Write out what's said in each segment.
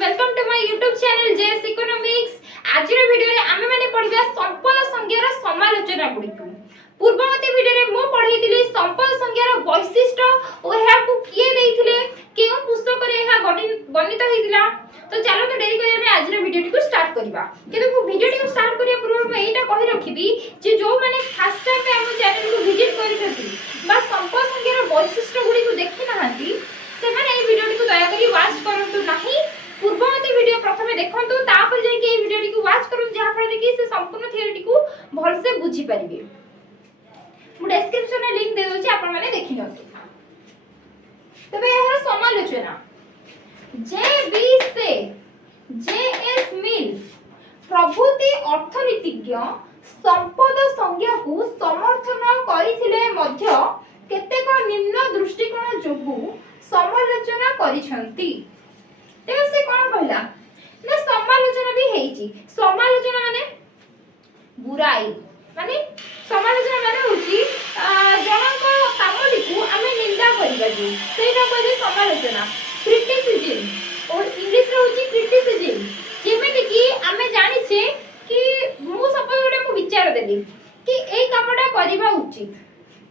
Welcome to my YouTube channel JS economics. आज video रे आमे माने पढिबा संपद संज्ञार समालोचना गुडी को पूर्ववर्ती वीडियो रे मो पढैतिली संपद संज्ञार वैशिष्ट्य ओ एहा को किए देइथिले केउ पुस्तक रे एहा वर्णित हेतिला। तो चलो तो देरी करिया आज वीडियो को स्टार्ट करबा। किंतु मो वीडियो को स्टार्ट करिया पूर्व में एटा कहि रखिबी जे जो माने फर्स्ट टाइम हम चैनल को विजिट करिसथि बा संपद संज्ञार वैशिष्ट्य गुडी को देखि नाहंती से माने ए वीडियो को दया करी वाच करंतु नाही। पूर्ववर्ती वीडियो प्रथमे देखंतु तापर जे के वीडियो को वाच करन जहा फल कि से संपूर्ण थ्योरी को भल से बुझी परिबे। मु डिस्क्रिप्शन में लिंक दे दोछि आपण माने देखि नथु। तबे एहर समालोचना जे बी से जेएस मिल प्रभुति अर्थनीतिज्ञ संपद संज्ञा को समर्थन करिथिले मध्य केतेक निम्न दृष्टिकोण जोगु समालोचना करिसंती। तेज से कोन कहला ना समालोचना भी हेची। समालोचना माने बुराई माने समालोचना माने होची जनक कामडी को हमें निंदा करिबा जे सेटा कहले समालोचना। क्रिटिसिज्म और इंग्लिश रे होची क्रिटिसिज्म जेमे कि हमें जानि छे कि मु सपोज गोटे मु विचार देली कि ए कामडा करिबा उचित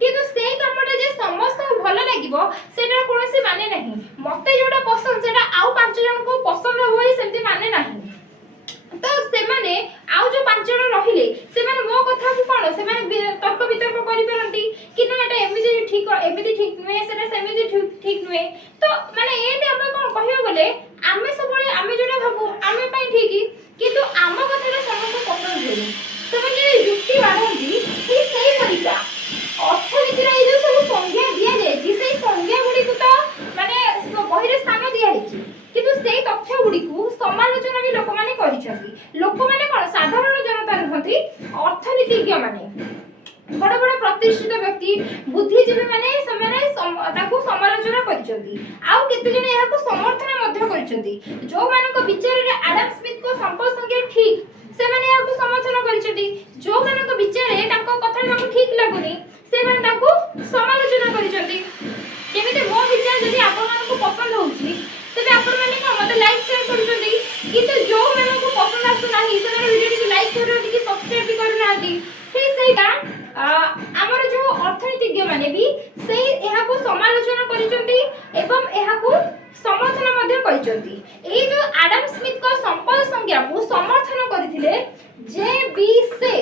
किंतु से कामडा जे समस्त भलो लागिबो सेटा कोनोसी माने नाही। मते जोटा पसंद सेटा आउ पांच जन को पसंद होई सेमति माने नाही। तो से माने आउ जो पांच जन रहिले से माने मो कथा को कोन से माने तर्क वितर्क करि परंती कि ना एटा एमिति ठीक नुए सेटा सेमिति ठीक नुए। तो माने एते हम कोन कहियो गले आमे सबले आमे जोटा भाबु आमे पई ठीक किंतु आम कथाटा समस्त पसंद होई। तो माने युक्ति बाढंती कि सही तरीका अर्थनीति रे जो सब संज्ञा दिया जाय कि से संज्ञा गुडी को तो माने बहिरे स्थान दिया हेछि किंतु से तथ्य गुडी को समालोचना भी लोक माने करिसथि। लोक माने कोन साधारण जनता नहथि अर्थनीतिज्ञ माने बड़ बड़ प्रतिष्ठित व्यक्ति बुद्धिजीवी माने ताकू समालोचना करिसथि। आउ केते जने एहा को समर्थन मध्य करिसथि। जो मानको विचार रे एडम स्मिथ को संपद संज्ञा ठीक से माने एहा को समर्थन करिसथि। जो मानको विचार रे ताको कथा ताको ठीक लागुनी से माने ताको समालोचना करिसथि। जेमिते मो विचार जदि आपन मानको पसंद होउछि तबे आपन माने को मते लाइक शेयर करिसथि किंतु जो मानको पसंद आसु नाही से माने वीडियो को लाइक करथि कि सब्सक्राइब भी करनाथि। ठीक सेटा हमर जो अर्थनीतिज्ञ माने भी से एहा को समालोचना करिसथि एवं एहा को समर्थन मध्य करिसथि। ए जो एडम स्मिथ को संपद संज्ञा को समर्थन करिथिले जे बी से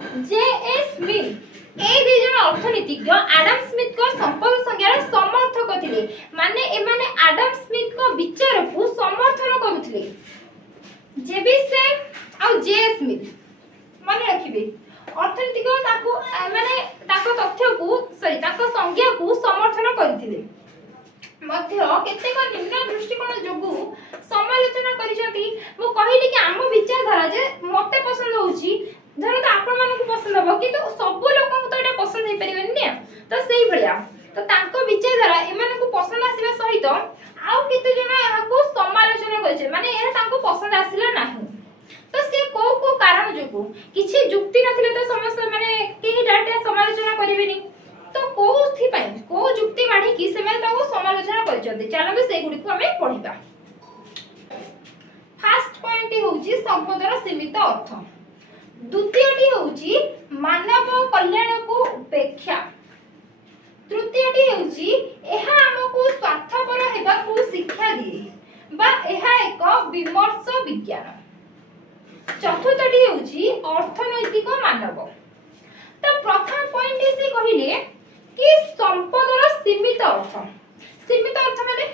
जेएस मिल ए दे जन अर्थनीतिज्ञ एडम स्मिथ को संपद संज्ञार समर्थक थिले। माने ए माने एडम स्मिथ को विचार को समर्थन करुथिले। जेबी से आ जेएस मिल माने रखिबे अर्थनीतिज्ञ ताको माने ताको तथ्य को ताको संज्ञा को समर्थन करिथिले मध्य केतेक निम्न दृष्टिकोण जोगु समालोचना करिसथि। मु कहिली कि आम विचारधारा जे मते पसंद होउची धर तो आपण मानको पसंद हो किंतु सब लोक को तो एटा पसंद हे परिबेनी ने। तो सेही भलिया तो तांको विचारधारा एमानको पसंद आसीबा सहित आउ केते जण एहा को समालोचना करिसे माने एहा तांको पसंद आसीला नाही। तो से को कारण जोगु किछि जुक्ति नथिले तो समस्त माने केही डाटा समालोचना करिवेनी। तो कोथि पई को जुक्ति माडी कि से माने ताको समालोचना करिसथि। चलो से गुडी को हमें पढिबा। फर्स्ट पॉइंट होउची संपदर सीमित अर्थ। द्वितीयटी होउची मानव कल्याण को उपेक्षा। तृतीयटी होउची एहा हमकु स्वार्थपर हेबा को शिक्षा दिए बा एहा एक विमर्श विज्ञान। चतुर्थटी होउची अर्थनैतिक मानव। तो प्रथम पॉइंट से कहिले कि संपदर सीमित अर्थ। सीमित अर्थ माने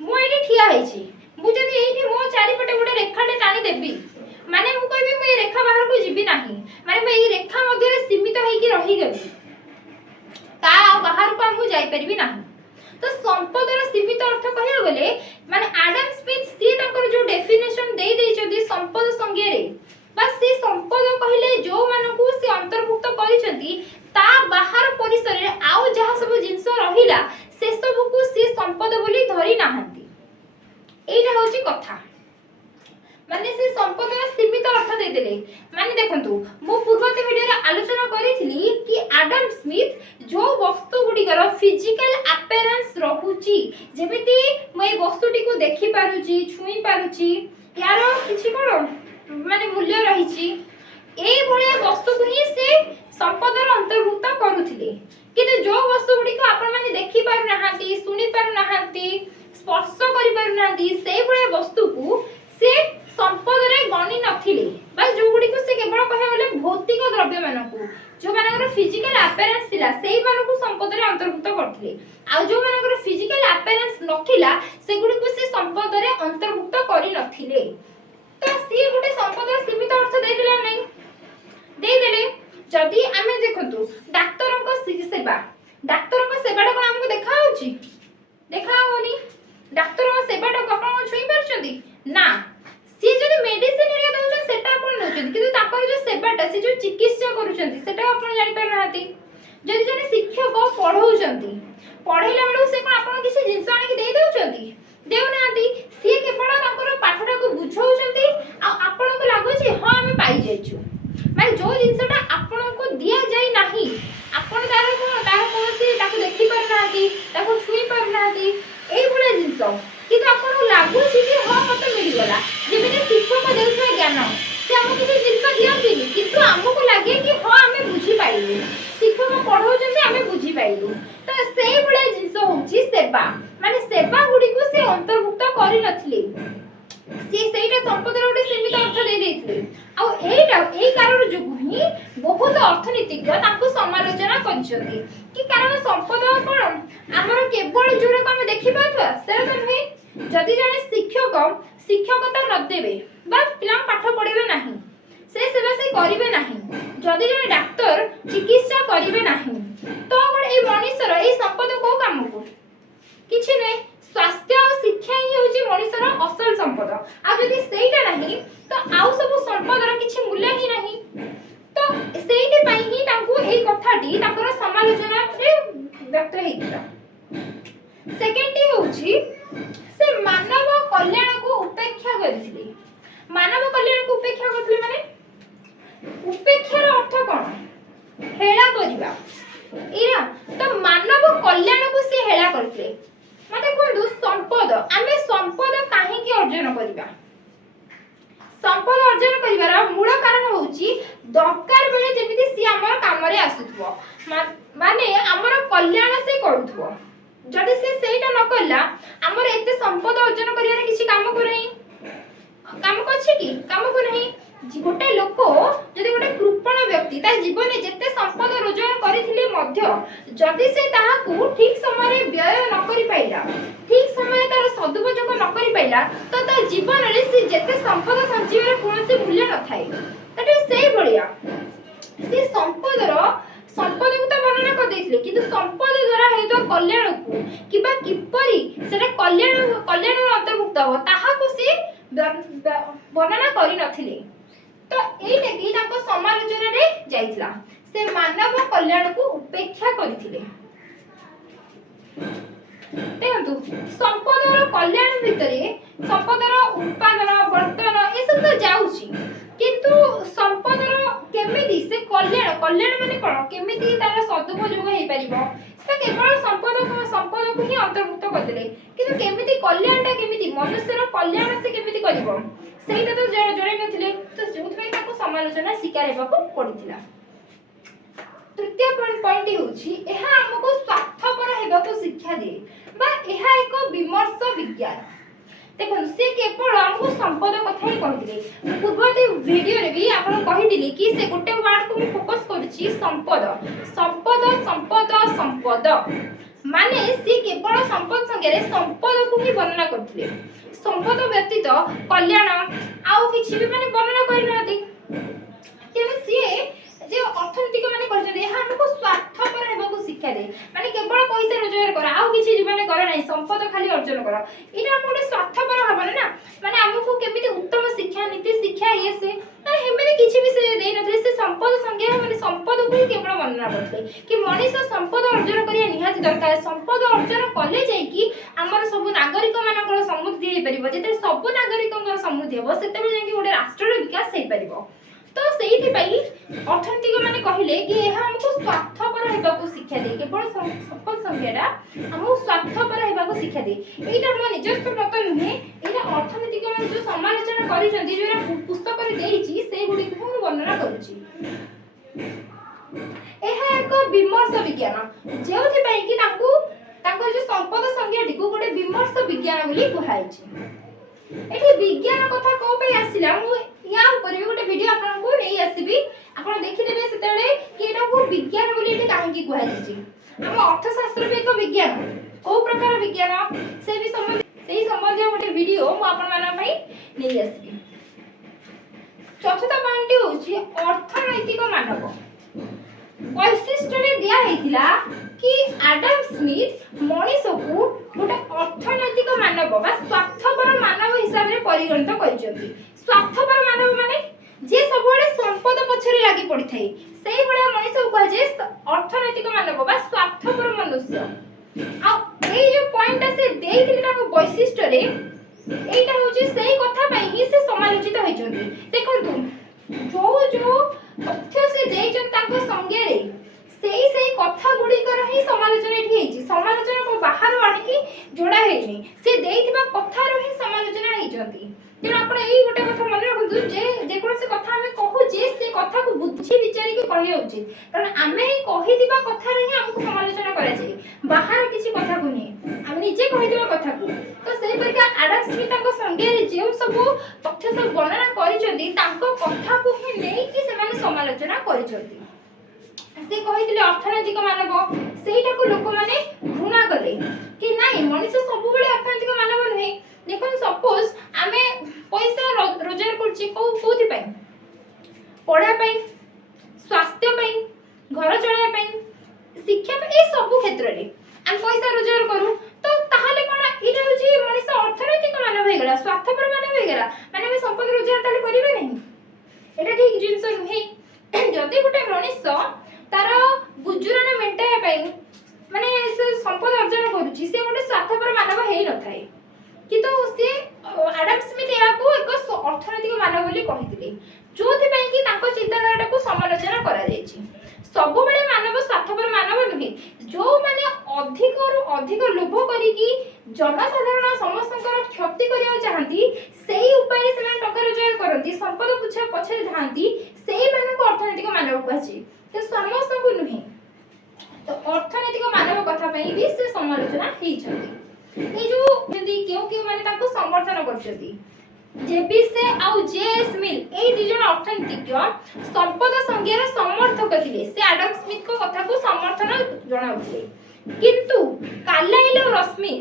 मु एठी ठिया हेछि मु जदि एठी मो चारि पटे गुडे रेखाटे टानी देबी माने मु कहबी मु ए रेखा बाहर को जिबी नाही माने मु ए रेखा मध्ये सीमित होई कि रहि गेली ता बाहर को हम जाई परिबी नाही। तो संपदर सीमित अर्थ कहया गेले माने एडम स्मिथ सी तंकर जो डेफिनेशन देई दैछथि संपद संज्ञा रे बस से संपद कहले जो मानको से अंतर्भुक्त करिसथि ता बाहर परिसर रे आउ जहा सब जिंस रहिला से सब को से संपद बोली धरि नाहंती। एटा होची कथा माने से संपदर सीमित अर्थ दे देले। माने देखंतु मो पूर्वते वीडियो रे आलोचना करिथिली कि एडम स्मिथ जो वस्तु गुडी कर फिजिकल अपीयरेंस रहूची अछि जेमिति म ए वस्तुटी को देखि पारुची छुई पारुची यार किछि कोन माने मूल्य रहिची ए भलिया वस्तु को ही से संपदर अंतर्भुक्त करूथिले किंतु जो वस्तु गुडी को आपण माने देखि पारु नाहांती सुनी पारु नाहांती स्पर्श करि पारु नाहांती सेई भलिया वस्तु को से संपद रे गणी नथिले बा जो गुडी को से केवल कहे बोले भौतिक द्रव्य मानकू जो मानकर फिजिकल अपीयरेंस थिला सेई मानकू संपद रे अंतर्भुक्त करथिले आ जो मानकर फिजिकल अपीयरेंस नथिला से गुडी को से संपद रे अंतर्भुक्त करि नथिले तो सी गुडी संपद रे सीमित अर्थ दे दिला नै दे देले जदी आमे देखंतु डाक्टरन को सेवा डाक्टरन को सेवाटा कोन हमको देखा होची देखा होनी डाक्टरन को सेवाटा को आपण छुई परछंती ना सी जदी मेडिसिन रे दउछन सेटा आपण नउछन किंतु तापर जो सेवाटा से जो चिकित्सा करूछंती सेटा आपण जानि पार नाहाती जदी जने शिक्षक पढौछंती पढैला बेलू से कोन आपण किसी जिंस आनि के देई दउछंती देउ नाहाती सी केवल ताकर पाठटा को बुझौछंती आ आपण को लागुची हां हमें पाई जाइछु माने जो जिंसटा आपण को दिया जाई नाही आपण तार कोसी ताको देखि पार नाहाती ताको छुई पार नाहाती एई भले जिंस किंतु आपण लागुची कि हां मते मिली गला जेबे शिक्षक देउछे ज्ञान से हमको किसी जिंस दियंती किंतु हमको लागे कि हां हमें बुझी पाइलु शिक्षक पढौछन से हमें बुझी पाइलु तो सेई भले जिंस होची सेवा माने सेवा गुडी को से अंतर्भुक्त करि नथिले सेटा संपदर गोटे सीमित अर्थ दे देथिले आ एटा एई कारण जोगु ही बहुत अर्थनीतिज्ञ ताको समालोचना करछथि कि कारण संपद कोन हमर केवल जोरे को हम देखि पाथवा सेरा तो नहीं जदि जने शिक्षक शिक्षकता न देबे बा पिला पाठ पढिबे नाही से सेवा से करिवे नाही जदि जने डॉक्टर चिकित्सा करिवे नाही तो गोटे ए मनुष्यर ए संपद को काम को किछि नै स्वास्थ्य और शिक्षा ही होची मनुष्यर असल संपद आ जदि सेइटा नाही तो आउ सब संपदर किछि मूल्य ही नाही तो सेइते पई ही तांको एई कथाटी ताकर समालोचना रे व्यक्त हेइता सेकेंड टी होची से मानव कल्याण को उपेक्षा करथिले मानव कल्याण को उपेक्षा करथिले माने उपेक्षार अर्थ कोन हेळा करिबा एरा तो मानव कल्याण को से हेळा करथिले मते कोंदु संपद आमे संपद काहे की अर्जन करिबा संपद अर्जन करिवार मूल कारण होची दरकार बेले जेमिति सी हमर काम रे आसुथबो माने हमर कल्याण से करूथबो जदि से सेटा न करला हमर एते संपद अर्जन करिवार किछि काम को नहीं काम को अछि की काम को नहीं गोटे लोक जदि गोटे कृपण व्यक्ति ता जीवन में जेते संपद रोजगार करिथिले मध्य जदि से ताहाकू ठीक समय रे व्यय न करि पाइला ठीक समय तार सदुपयोग न करि पाइला तो ता जीवन रे से जेते संपद संजीव रे कोनोसी मूल्य न थाए तटे सेई बढिया से संपदर संपद को तो वर्णना कर देथिले किंतु संपद द्वारा हेतो कल्याण को किबा किपरि सेटा कल्याण अंतर्भुक्त हो ताहाकू से वर्णना करि नथिले तो एटा की ताको समालोचना रे जाइतला से मानव कल्याण को उपेक्षा करिथिले देखंतु संपदर कल्याण भितरे संपदर उत्पादन वर्तन ए सब तो जाउची किंतु संपदर केमिति से कल्याण माने कोन केमिति तार सदुपयोग हे परिबो से केवल संपद को ही अंतर्भुक्त करथिले किंतु केमिति कल्याणटा केमिति मनुष्यर कल्याण से केमिति करिवो सेटा तो जड़े नथिले तो जोथ में ताको समालोचना स्वीकार हेबा को पड़िथिला तृतीय पॉइंट होची एहा हमको स्वार्थपर हेबा को शिक्षा दे बा एहा एक विमर्श विज्ञान देखो से केवल हमको संपद कथा ही कहथिले पूर्वती वीडियो रे भी आपण कहिदिली कि से गोटे वर्ड को मैं फोकस करछि संपद संपद संपद संपद माने से केवल संपद संगे रे संपद को ही वर्णना करथिले संपद व्यतीत कल्याण आउ किछि भी माने वर्णना करि नथि तेने से जे अर्थनीतिक माने कहजरे हमको स्वार्थपर हेबा को शिक्षा दे माने केवल पैसा रोजगार कर आउ किछि जीवन कर नै संपद खाली अर्जन कर इना हमको स्वार्थपर हबने ना माने हमको केमिति उत्तम शिक्षा नीति शिक्षा ये से माने हेमे किछि भी से दे नथि से संपद संगे माने संपद को केवल वर्णना करथले कि मनुष्य संपद अर्जन करिया निहाती दरकार संपद अर्जन कले जाई कि हमर सब नागरिक मानकर समृद्धि हे परिबो जेते सब नागरिकंकर समृद्धि हेबो सेते जाई कि गोटे राष्ट्र रे विकास हे परिबो तो सेहिथि पई अर्थनीतिक माने कहिले कि एहा हमको स्वार्थपर हेबाकू शिक्षा दे केवल सफल संज्ञाटा हमको स्वार्थपर हेबाकू शिक्षा दे एटा मो निजस्व मत नुहे एटा अर्थनीतिक माने जो समालोचना करिसंती जोरा पुस्तक रे देइछि से गुडी को वर्णना करूछि एहा एक विमर्श विज्ञान जेउथि पई कि ताको जो संपद संज्ञाटी को गोटे विमर्श विज्ञान बोली कुहाइछि एठी विज्ञान कथा को पे आसिला मु या ऊपर भी गोटे वीडियो आपन को नै आसीबी आपन देखि लेबे सेतेले कि एटा को विज्ञान बोली एठी काहे की कुहाइछि हम अर्थशास्त्र भी एक विज्ञान ओ प्रकार विज्ञान से भी संबंधी गोटे वीडियो मु आपन माना पई नै आसीबी चतुर्थ पॉइंट होछि अर्थनैतिक मानव वैशिष्ट्य रे दिया हेतिला कि एडम स्मिथ मनीष को गोटे अर्थनैतिक मानव बा स्वार्थपर मानव हिसाब रे परिगणित करिसथि स्वार्थपर मानव माने जे सबले संपद पछरे लागि पड़ी थाई सेही बळे मनीष को कह जे अर्थनैतिक मानव बा स्वार्थपर मनुष्य आ ए जो पॉइंट से देइथिले ताको वैशिष्ट्य रे एटा होची सेही कथा पई ही से समालोचित होइछथि देखंतु जो तथ्य से देइछन ताको संगे रे सेही कथा गुडी कर ही समालोचना एठी हेछि समालोचना को बाहर आनी की जोड़ा हेनी से देइथिबा कथा रो ही समालोचना हेजंती तेन आपण एही गोटे कथा मन रखु जे कोन से कथा हमें कहू जे से कथा को बुद्धि विचारी के कहिया उचित कारण हमें ही कहि दिबा कथा रे ही हमको समालोचना करे छै बाहर किछि कथा को नै हम निजे कहि दिबा कथा को तो सेही प्रकार एडम स्मिथ को संगे रे जे सब तथ्य सब वर्णना करिसथि तांको कथा को ही नै कि से माने समालोचना करिसथि से कहिथिले अर्थनैतिक मानव सेटा को लोक माने घृणा कले कि नाही मनुष्य सब बेले अर्थनैतिक मानव नै देखो सपोज आमे पैसा रोजगार करछि कोथि पई पढ़ा पई स्वास्थ्य पई घर चलाय पई शिक्षा पई ए सब क्षेत्र रे हम पैसा रोजगार करू तो ताहाले कोन इटा होछि मनुष्य अर्थनैतिक मानव हे गेला स्वार्थपर मानव हे गेला माने हम संपत्ति रोजगार ताले करिवे नहीं एटा ठीक जिंस नुहे जदि गुटे मनुष्य तार गुजरान मेंटाय पई माने से संपद अर्जन करूछि से गोटे स्वार्थपर मानव हेई न थाए किंतु से एडम स्मिथ या को एक अर्थनैतिक मानव बोली कहिथिले जोथि पई कि ताको चिंताधारा को समालोचना करा जायछि सब बेले मानव स्वार्थपर मानव नुहे जो माने अधिक लोभ करी कि जनसाधारण समस्तकर क्षति करिया चाहंती सेही उपाय से टका रोजगार करंती संपद पुछा पछे धांती सेही माने को अर्थनैतिक मानव कहछि तो समस्त को नुहे तो अर्थनैतिक मानव कथा पई भी से समालोचना हेई छथि ए जो यदि क्यों माने ताको समर्थन करछथि जेबी से आउ जेएस मिल ए दि जण अर्थनीतिज्ञ संपद संज्ञार समर्थक थिले से एडम स्मिथ को कथा को समर्थन जणाउथिले किंतु कार्लाइल और रस्किन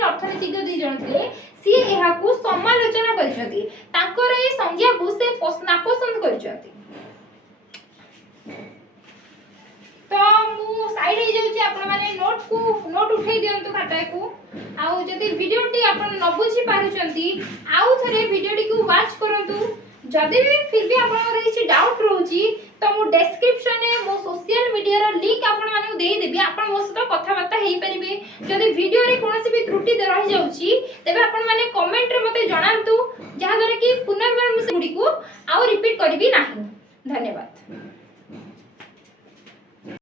अर्थनीतिज्ञ दि जण थिले सी एहा को समालोचना करछथि ताकर ए संज्ञा को से नापसंद करछथि तो मु साइड हे जाउची आपण माने नोट उठै दियंतु खाता को आउ जदि वीडियो टी आपण न बुझी पारुचंती आउ थरे वीडियो टी को वाच करंतु जदि भी फिर भी आपण रहिछि डाउट रहउची तो मु डिस्क्रिप्शन में मो सोशल मीडिया रो लिंक आपण माने देई देबी आपण मो सହିତ कथा बार्ता हेई परिबे जदि वीडियो रे कोनोसी भी त्रुटि रहि जाउची तबे आपण माने कमेंट रे मते जणांतु जहा द्वारा कि पुनर्बार मु गुडी को आउ रिपीट करबी नाही धन्यवाद।